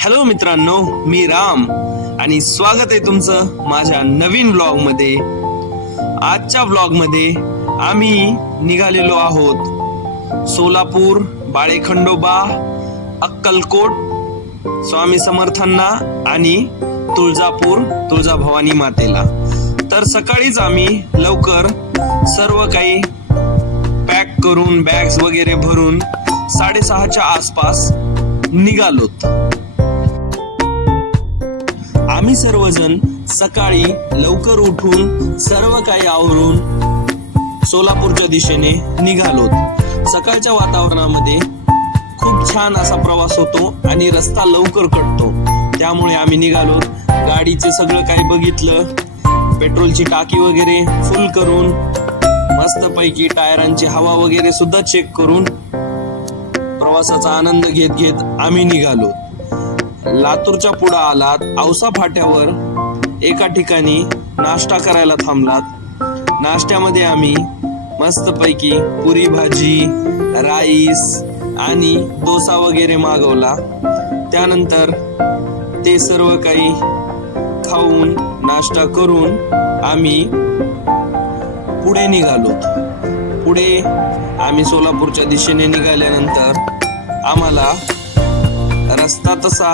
Hello मित्रांनो, मी राम आणि स्वागत आहे तुमचं माझ्या नवीन व्लॉग मध्ये. आजच्या व्लॉग मध्ये आम्ही निघालेलो आहोत सोलापूर, बाळेखंडोबा, अक्कलकोट, स्वामी समर्थांना आणि तुळजापूर तुळजाभवानी मातेला. तर सकाळीच आम्ही लवकर सर्व काही पॅक करून बॅग्स वगैरे भरून 6:30च्या आसपास निघालोत. आम्ही सर्वजण सकाळी लवकर उठून सर्व काही आवरून सोलापूरच्या दिशेने निघालोत. सकाळच्या वातावरणामध्ये खूप छान असा प्रवास होतो आणि रस्ता लवकर कटतो, त्यामुळे आम्ही निघालो. गाडीचे सगळं काही बघितलं, पेट्रोलची टाकी वगैरे फुल करून मस्तपैकी टायरांची हवा वगैरे सुद्धा चेक करून प्रवासाचा आनंद घेत घेत आम्ही निघालो. लातूरच्या पुढे आलात, औसा फाट्यावर एका ठिकाणी नाश्ता करायला थांबलात. नाश्त्यामध्ये आम्ही मस्तपैकी पुरी भाजी, राईस आणि डोसा वगैरे मागवला. त्यानंतर ते सर्व काही खाऊन नाश्ता करून आम्ही पुढे निघालो. पुढे आम्ही सोलापूरच्या दिशेने निघाल्यानंतर आम्हाला रस्ता तसा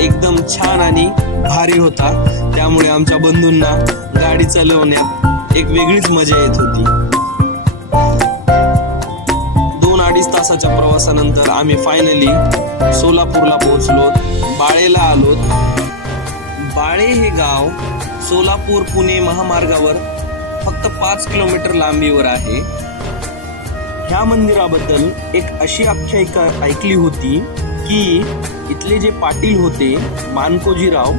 एकदम छान आणि भारी होता, त्यामुळे आमच्या बंधूंना गाडी चालवण्यात एक वेगळीच मजा येत होती. 2-2.5 तासाच्या प्रवासानंतर आम्ही फायनली सोलापूरला पोहोचलो. बाळेला आलो. बाळे हे गाव सोलापूर पुणे महामार्गावर फक्त 5 किलोमीटर लांबीवर आहे. ह्या मंदिराबद्दल एक अशी आख्यायिका ऐकली होती की इथले जे पाटील होते मानकोजीराव,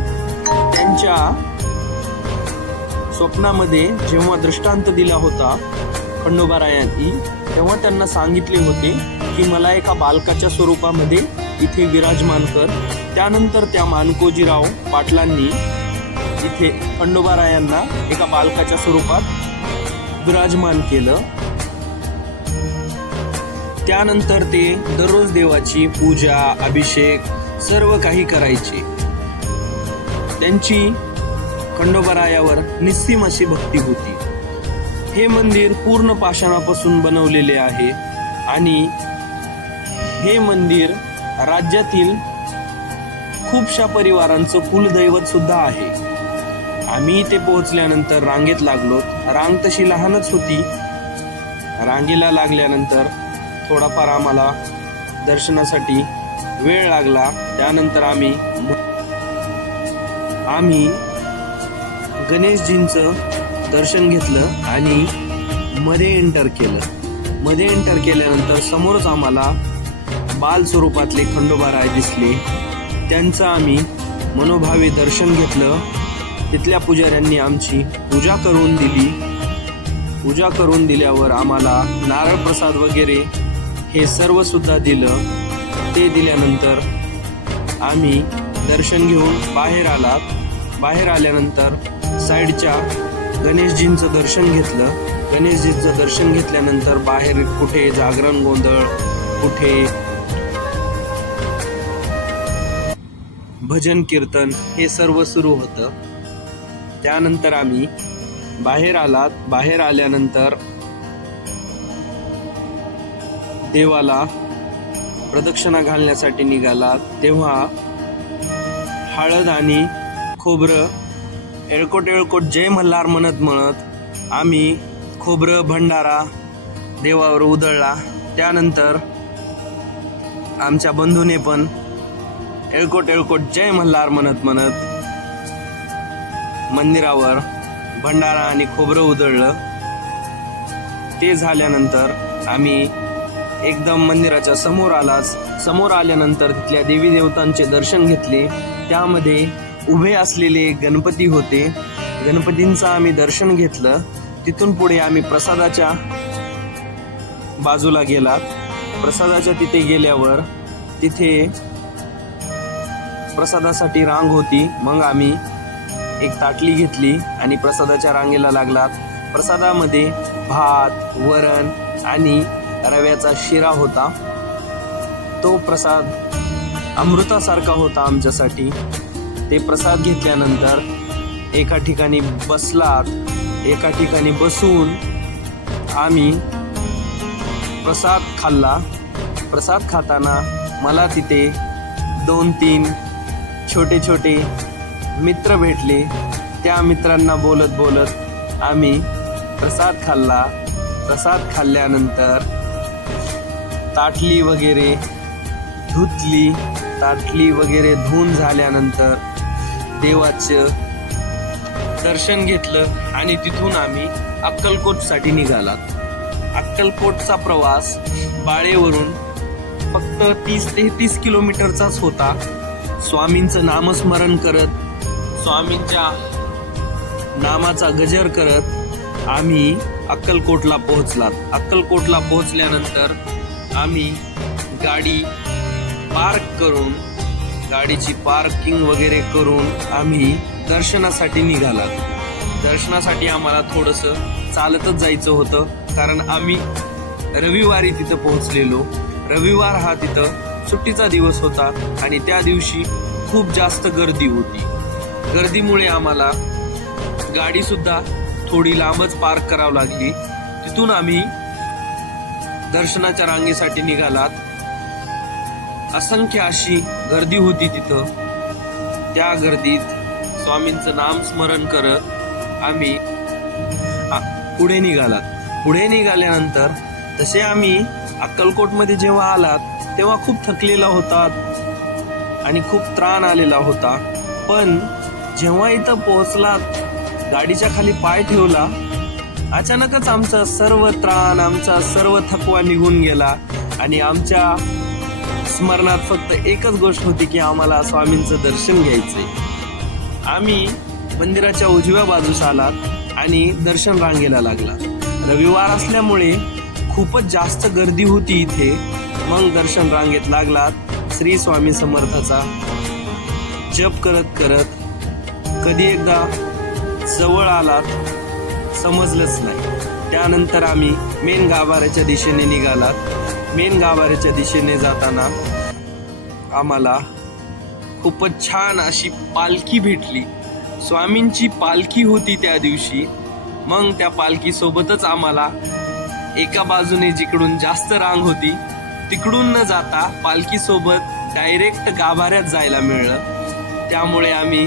त्यांच्या स्वप्नामध्ये जेव्हा दृष्टांत दिला होता खंडोबारायांनी, तेव्हा त्यांना सांगितले होते की मला एका बालकाच्या स्वरूपामध्ये इथे विराजमान कर. त्यानंतर त्या मानकोजीराव पाटलांनी इथे खंडोबारायांना एका बालकाच्या स्वरूपात विराजमान केलं. त्यानंतर ते दररोज देवाची पूजा, अभिषेक सर्व काही करायचे. त्यांची खंडोबारायावर निस्सीम अशी भक्ती होती. हे मंदिर पूर्ण पाषाणापासून बनवलेले आहे आणि हे मंदिर राज्यातील खूपशा परिवारांचं कुलदैवत सुद्धा आहे. आम्ही इथे पोहोचल्यानंतर रांगेत लागलो. रांग तशी लहानच होती. रांगेला लागल्यानंतर थोडाफार आम्हाला दर्शनासाठी वेळ लागला. त्यानंतर आम्ही गणेशजींचं दर्शन घेतलं आणि मध्ये एंटर केलं. मध्ये एंटर केल्यानंतर समोरच आम्हाला बाल स्वरूपातले खंडोबाराय दिसले. त्यांचं आम्ही मनोभावे दर्शन घेतलं. तिथल्या पुजाऱ्यांनी आमची पूजा करून दिली. पूजा करून दिल्यावर आम्हाला नारळ प्रसाद वगैरे हे सर्व सुद्धा दिलं. ते दिल्यानंतर आम्ही दर्शन घेऊन बाहेर आलात. बाहेर आल्यानंतर साईडच्या गणेशजींचं दर्शन घेतलं. गणेशजींचं दर्शन घेतल्यानंतर बाहेर कुठे जागरण गोंधळ, कुठे भजन कीर्तन हे सर्व सुरू होतं. त्यानंतर आम्ही बाहेर आलात. बाहेर आल्यानंतर देवाला प्रदक्षिणा घालण्यासाठी निघालात. तेव्हा हळद आणि खोबरं एळकोट एळकोट जय मल्हार म्हणत म्हणत आम्ही खोबरं भंडारा देवावर उधळला. त्यानंतर आमच्या बंधूने पण एळकोट एळकोट जय मल्हार म्हणत म्हणत मंदिरावर भंडारा आणि खोबरं उधळलं. ते झाल्यानंतर आम्ही एकदम मंदिराच्या समोर आल्यानंतर तिथल्या देवी देवतांचे दर्शन घेतले. त्यामध्ये उभे असलेले गणपती होते. गणपतींचं आम्ही दर्शन घेतलं. तिथून पुढे आम्ही प्रसादाच्या बाजूला गेलात. प्रसादाच्या तिथे गेल्यावर तिथे प्रसादासाठी रांग होती. मग आम्ही एक ताटली घेतली आणि प्रसादाच्या रांगेला लागलात. प्रसादामध्ये भात, वरण आणि रव्याचा शिरा होता. तो प्रसाद अमृतासारखा होता आमच्यासाठी. ते प्रसाद घेतल्यानंतर एका ठिकाणी बसलात, एका ठिकाणी बसून आम्ही प्रसाद खाल्ला. प्रसाद खाताना मला तिथे 2-3 छोटे छोटे मित्र भेटले. त्या मित्रांना बोलत बोलत आम्ही प्रसाद खाल्ला. प्रसाद खाल्ल्यानंतर ताटली वगैरे धुतली. ताटली वगैरे धुवून झाल्यानंतर देवाचं दर्शन घेतलं आणि तिथून आम्ही अक्कलकोटसाठी निघाला. अक्कलकोटचा प्रवास बाळेवरून फक्त 30-33 किलोमीटरचाच होता. स्वामींचं नामस्मरण करत, स्वामींच्या नामाचा गजर करत आम्ही अक्कलकोटला पोहोचलात. अक्कलकोटला पोहोचल्यानंतर आम्ही गाडी पार्क करून, गाडीची पार्किंग वगैरे करून आम्ही दर्शनासाठी निघालात. दर्शनासाठी आम्हाला थोडंसं चालतच जायचं होतं, कारण आम्ही रविवारी तिथं पोहोचलेलो. रविवार हा तिथं सुट्टीचा दिवस होता आणि त्या दिवशी खूप जास्त गर्दी होती. गर्दीमुळे आम्हाला गाडीसुद्धा थोडी लांबच पार्क करावी लागली. तिथून आम्ही दर्शनाच्या रांगेसाठी निघालात. असंख्य अशी गर्दी होती तिथं. त्या गर्दीत स्वामींचं नामस्मरण करत आम्ही पुढे निघालात. पुढे निघाल्यानंतर तसे आम्ही अक्कलकोटमध्ये जेव्हा आलात तेव्हा खूप थकलेला होतात आणि खूप त्राण आलेला होता. पण जेव्हा इथं पोहोचलात, गाडीच्या खाली पाय ठेवला, अचानकच आमचा सर्व त्राण, आमचा सर्व थकवा निघून गेला आणि आमच्या स्मरणात फक्त एकच गोष्ट होती की आम्हाला स्वामींचं दर्शन घ्यायचंय. आम्ही मंदिराच्या उजव्या बाजूस आलात आणि दर्शन रांगेला लागला. रविवार असल्यामुळे खूपच जास्त गर्दी होती इथे. मग दर्शन रांगेत लागलात. श्री स्वामी समर्थाचा जप करत करत कधी एकदा जवळ आलात समजलंच नाही. त्यानंतर आम्ही मेन गाभाऱ्याच्या दिशेने निघालात. मेन गाभाऱ्याच्या दिशेने जाताना आम्हाला खूपच छान अशी पालखी भेटली. स्वामींची पालखी होती त्या दिवशी. मग त्या पालखीसोबतच आम्हाला एका बाजूने जिकडून जास्त रांग होती तिकडून न जाता पालखीसोबत डायरेक्ट गाभाऱ्यात जायला मिळालं. त्यामुळे आम्ही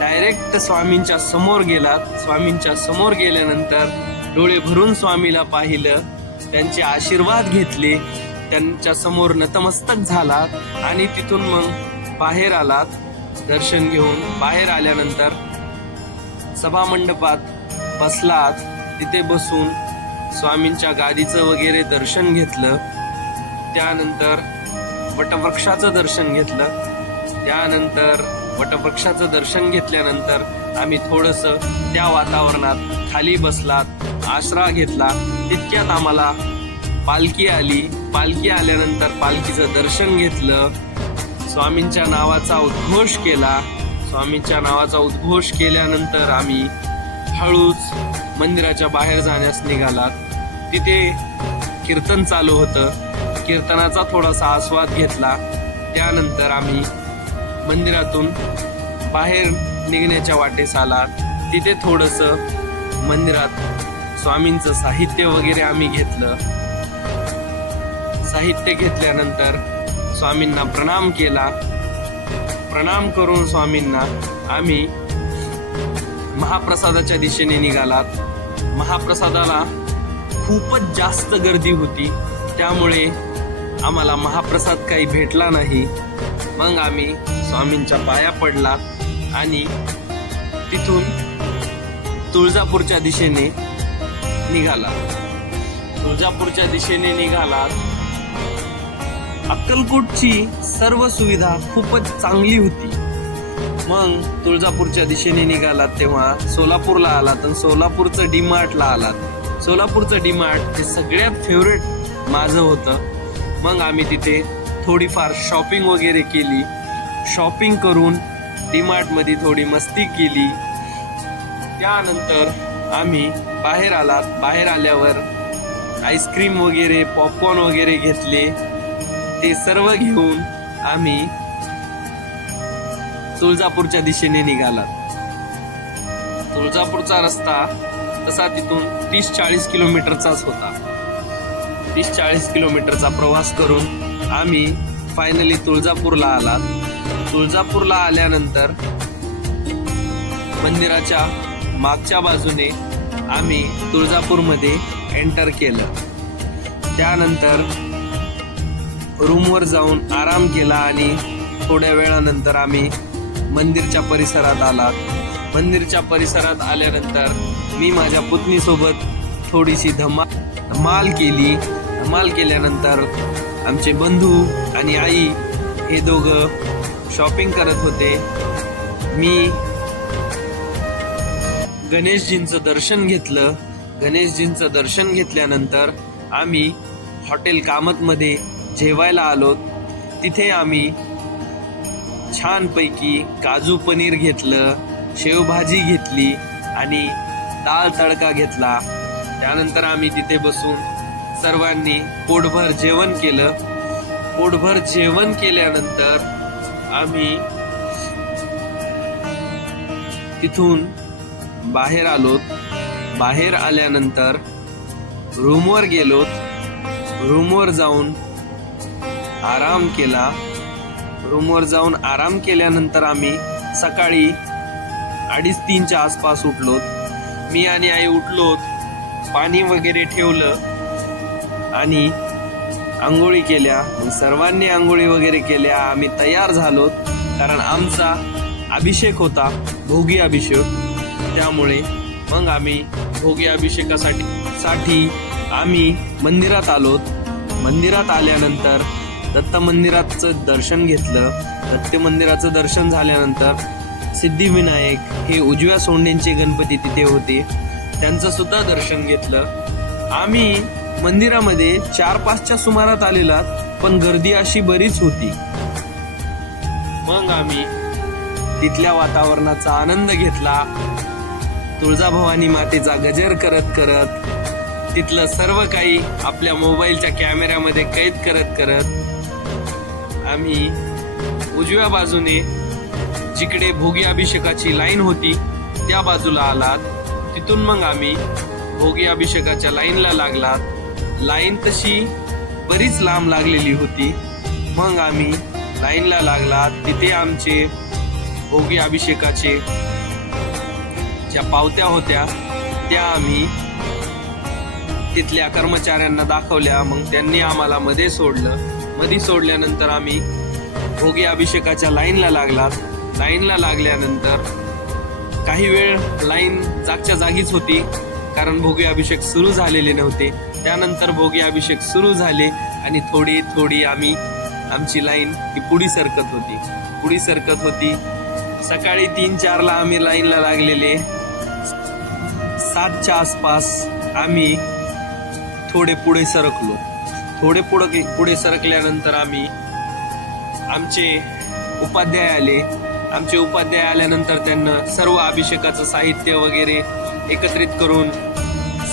डायरेक्ट स्वामींच्या समोर गेलात. स्वामींच्या समोर गेल्यानंतर डोळे भरून स्वामीला पाहिलं, त्यांचे आशीर्वाद घेतले, त्यांच्या समोर नतमस्तक झालात आणि तिथून मग बाहेर आलात. दर्शन घेऊन बाहेर आल्यानंतर सभामंडपात बसलात. तिथे बसून स्वामींच्या गादीचं वगैरे दर्शन घेतलं. त्यानंतर वटवृक्षाचं दर्शन घेतलं. त्यानंतर वटवृक्षाचं दर्शन घेतल्यानंतर आम्ही थोडंसं त्या वातावरणात खाली बसलात, आसरा घेतला. तितक्यात आम्हाला पालखी आली. पालखी आल्यानंतर पालखीचं दर्शन घेतलं. स्वामींच्या नावाचा उद्घोष केला. स्वामींच्या नावाचा उद्घोष केल्यानंतर आम्ही हळूच मंदिराच्या बाहेर जाण्यास निघालात. तिथे कीर्तन चालू होतं. कीर्तनाचा थोडासा आस्वाद घेतला. त्यानंतर आम्ही मंदिरातून बाहेर निघण्याच्या वाटेस आलात. तिथे थोडंसं मंदिरात स्वामींचं साहित्य वगैरे आम्ही घेतलं. साहित्य घेतल्यानंतर स्वामींना प्रणाम केला. प्रणाम करून स्वामींना आम्ही महाप्रसादाच्या दिशेने निघालात. महाप्रसादाला खूपच जास्त गर्दी होती, त्यामुळे आम्हाला महाप्रसाद काही भेटला नाही. मग आम्ही स्वामींच्या पाया पडला आणि तिथून तुळजापूरच्या दिशेने निघाला. तुळजापूरच्या दिशेने निघाला. अक्कलकोटची सर्व सुविधा खूपच चांगली होती. मग तुळजापूरच्या दिशेने निघालात तेव्हा सोलापूरला आलात आणि सोलापूरचं डीमार्टला आलात. सोलापूरचं डीमार्ट हे सगळ्यात फेवरेट माझं होतं. मग आम्ही तिथे थोडीफार शॉपिंग वगैरे केली. शॉपिंग करून डीमार्टमध्ये थोडी मस्ती केली. त्यानंतर आम्ही बाहेर आलात. बाहेर आल्यावर आईस्क्रीम वगैरे, पॉपकॉर्न वगैरे घेतले. ते सर्व घेऊन आम्ही तुळजापूरच्या दिशेने निघालात. तुळजापूरचा रस्ता तसा तिथून 30-40 किलोमीटरचाच होता. 30-40 किलोमीटरचा प्रवास करून आम्ही फायनली तुळजापूरला आलात. तुळजापूरला आल्यानंतर मंदिराच्या मागच्या बाजूने आम्ही तुळजापूरमध्ये एंटर केलं. त्यानंतर रूमवर जाऊन आराम केला आणि थोड्या वेळानंतर आम्ही मंदिरच्या परिसरात आलात. मंदिरच्या परिसरात आल्यानंतर मी माझ्या पुतणीसोबत थोडीशी धमाल केली. धमाल केल्यानंतर आमचे बंधू आणि आई हे दोघं शॉपिंग करत होते. मी गणेशजींचं दर्शन घेतलं. गणेशजींचं दर्शन घेतल्यानंतर आम्ही हॉटेल कामतमध्ये जेवायला आलो. तिथे आम्ही छानपैकी काजू पनीर घेतलं, शेवभाजी घेतली आणि डाळ तडका घेतला. त्यानंतर आम्ही तिथे बसून सर्वांनी पोटभर जेवण केलं. पोटभर जेवण केल्यानंतर आम्ही तिथून बाहेर आलो. बाहेर आल्यानंतर रूमवर गेलो. रूमवर जाऊन आराम केला. रूमवर जाऊन आराम केल्यानंतर आम्ही सकाळी 2:30-3च्या आसपास उठलो. मी आणि आई उठलो, पाणी वगैरे ठेवलं आणि आंघोळी केल्या. सर्वांनी आंघोळी वगैरे केल्या. आम्ही तयार झालो कारण आमचा अभिषेक होता, भोगी अभिषेक. त्यामुळे मग आम्ही भोगी अभिषेकासाठी आम्ही मंदिरात आलो. मंदिरात आल्यानंतर दत्त मंदिराचं दर्शन घेतलं. दत्त मंदिराचं दर्शन झाल्यानंतर सिद्धिविनायक हे उजव्या सोंडेंचे गणपती तिथे होते, त्यांचं सुद्धा दर्शन घेतलं. आम्ही मंदिरामध्ये 4-5च्या सुमारात आलेलात, पण गर्दी अशी बरीच होती. मग आम्ही तिथल्या वातावरणाचा आनंद घेतला. तुळजाभवानी मातेचा गजर करत करत तिथलं सर्व काही आपल्या मोबाईलच्या कॅमेऱ्यामध्ये कैद करत करत आम्ही उजव्या बाजूने जिकडे भोगी अभिषेकाची लाईन होती त्या बाजूला आलात. तिथून मग आम्ही भोगी अभिषेकाच्या लाईनला लागलात. लाईन तशी बरीच लांब लागलेली होती. मग आम्ही लाईनला लागलात. तिथे आमचे भोगी अभिषेकाचे ज्या पावत्या होत्या त्या आम्ही तिथल्या कर्मचाऱ्यांना दाखवल्या. मग त्यांनी आम्हाला मध्ये सोडलं. मध्ये सोडल्यानंतर आम्ही भोगी अभिषेकाच्या लाईनला लागलात. लाईनला लागल्यानंतर काही वेळ लाईन जागच्या जागीच होती कारण भोगी अभिषेक सुरू झालेले नव्हते. त्यानंतर भोगी अभिषेक सुरू झाले आणि थोडी थोडी आमची लाईन ही पुढे सरकत होती. सकाळी 3-4ला आम्ही लाईनला लागलेले. 7च्या आसपास आम्ही थोडे पुढे सरकलो. पुढे सरकल्यानंतर आम्ही आमचे उपाध्याय आले. आमचे उपाध्याय आल्यानंतर त्यांना सर्व अभिषेकाचं साहित्य वगैरे एकत्रित करून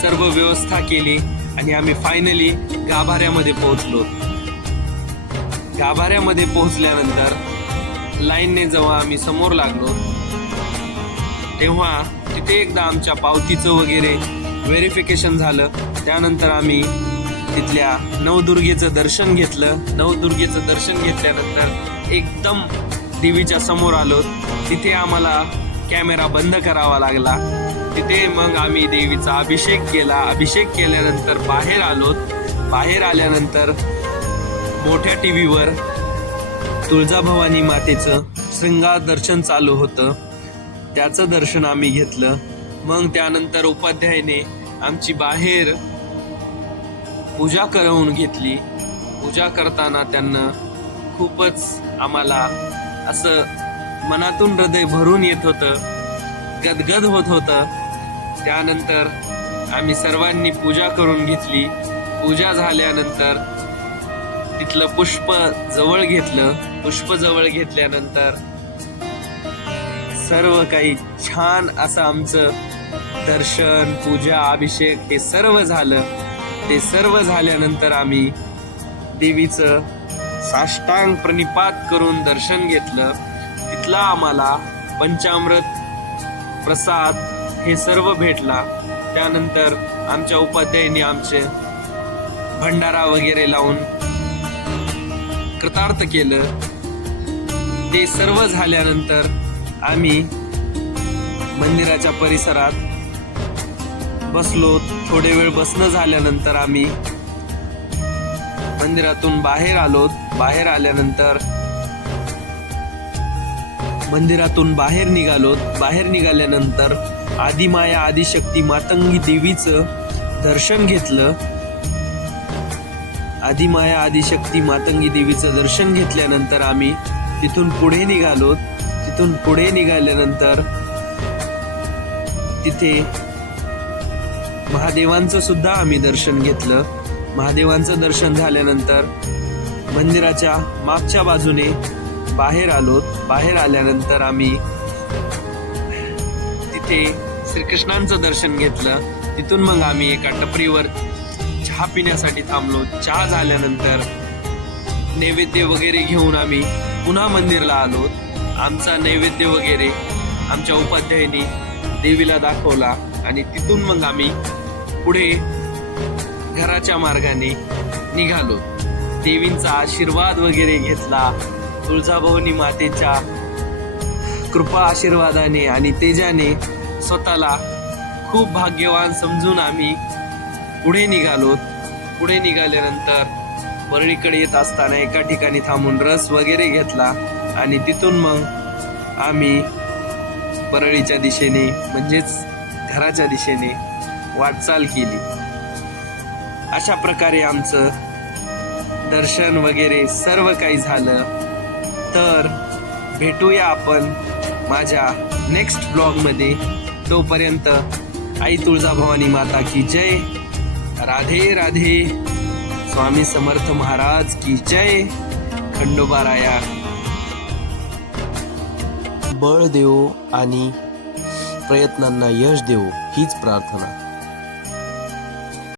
सर्व व्यवस्था केली आणि आम्ही फायनली गाभाऱ्यामध्ये पोहोचलो. गाभाऱ्यामध्ये पोहोचल्यानंतर लाईनने जेव्हा आम्ही समोर लागलो तेव्हा तिथे एकदा आमच्या पावतीचं वगैरे व्हेरिफिकेशन झालं. त्यानंतर आम्ही तिथल्या नवदुर्गेचं दर्शन घेतलं. नवदुर्गेचं दर्शन घेतल्यानंतर एकदम देवीच्या समोर आलो. तिथे आम्हाला कॅमेरा बंद करावा लागला. तिथे मग आम्ही देवीचा अभिषेक केला. अभिषेक केल्यानंतर बाहेर आलो. बाहेर आल्यानंतर मोठ्या टीव्हीवर तुळजाभवानी मातेचं शृंगार दर्शन चालू होतं. त्याचं दर्शन आम्ही घेतलं. मग त्यानंतर उपाध्यायाने आमची बाहेर पूजा करवून घेतली. पूजा करताना त्यांना खूपच आम्हाला असं मनातून हृदय भरून येत होतं, गदगद होत होतं. त्यानंतर आम्ही सर्वांनी पूजा करून घेतली. पूजा झाल्यानंतर तिथलं पुष्प जवळ घेतलं. पुष्प जवळ घेतल्यानंतर सर्व काही छान असं आमचं दर्शन, पूजा, अभिषेक हे सर्व झालं. ते सर्व झाल्यानंतर आम्ही देवीचं साष्टांग प्रणिपात करून दर्शन घेतलं. तिथला आम्हाला पंचामृत प्रसाद हे सर्व भेटला. त्यानंतर आमच्या उपाध्यायांनी आमचे भंडारा वगैरे लावून कृतार्थ केलं. ते सर्व झाल्यानंतर आम्ही मंदिराच्या परिसरात बसलो. थोडे वेळ बसणं झाल्यानंतर आम्ही मंदिरातून बाहेर आलो. बाहेर आल्यानंतर मंदिरातून बाहेर निघालो. बाहेर निघाल्यानंतर आदिमाया आदिशक्ती मातंगी देवीचं दर्शन घेतलं. आदिमाया आदिशक्ती मातंगी देवीचं दर्शन घेतल्यानंतर आम्ही तिथून पुढे निघालो. तिथून पुढे निघाल्यानंतर तिथे महादेवांचं सुद्धा आम्ही दर्शन घेतलं. महादेवांचं दर्शन झाल्यानंतर मंदिराच्या मागच्या बाजूने बाहेर आलो. बाहेर आल्यानंतर आम्ही तिथे श्रीकृष्णांचं दर्शन घेतलं. तिथून मग आम्ही एका टपरीवर चहा पिण्यासाठी थांबलो. चहा झाल्यानंतर नैवेद्य वगैरे घेऊन आम्ही पुन्हा मंदिरला आलो. आमचा नैवेद्य वगैरे आमच्या उपाध्यायांनी देवीला दाखवला आणि तिथून मग आम्ही पुढे घराच्या मार्गाने निघालो. देवींचा आशीर्वाद वगैरे घेतला. तुळजाभवानी मातेच्या कृपा आशीर्वादाने आणि तेजाने स्वतःला खूप भाग्यवान समजून आम्ही पुढे निघालो. पुढे निघाल्यानंतर परळीकडे येत असताना एका ठिकाणी थांबून रस वगैरे घेतला आणि तिथून मग आम्ही परळीच्या दिशेने म्हणजेच घराच्या दिशेने वाटचाल केली. अशा प्रकारे आमचं दर्शन वगैरे सर्व काही झालं. तर भेटूया आपण माझ्या नेक्स्ट ब्लॉगमध्ये. तोपर्यंत आई तुळजाभवानी माता की जय. राधे राधे. स्वामी समर्थ महाराज की जय. खंडोबाराया बळ देवो आणि प्रयत्नांना यश देवो हीच प्रार्थना.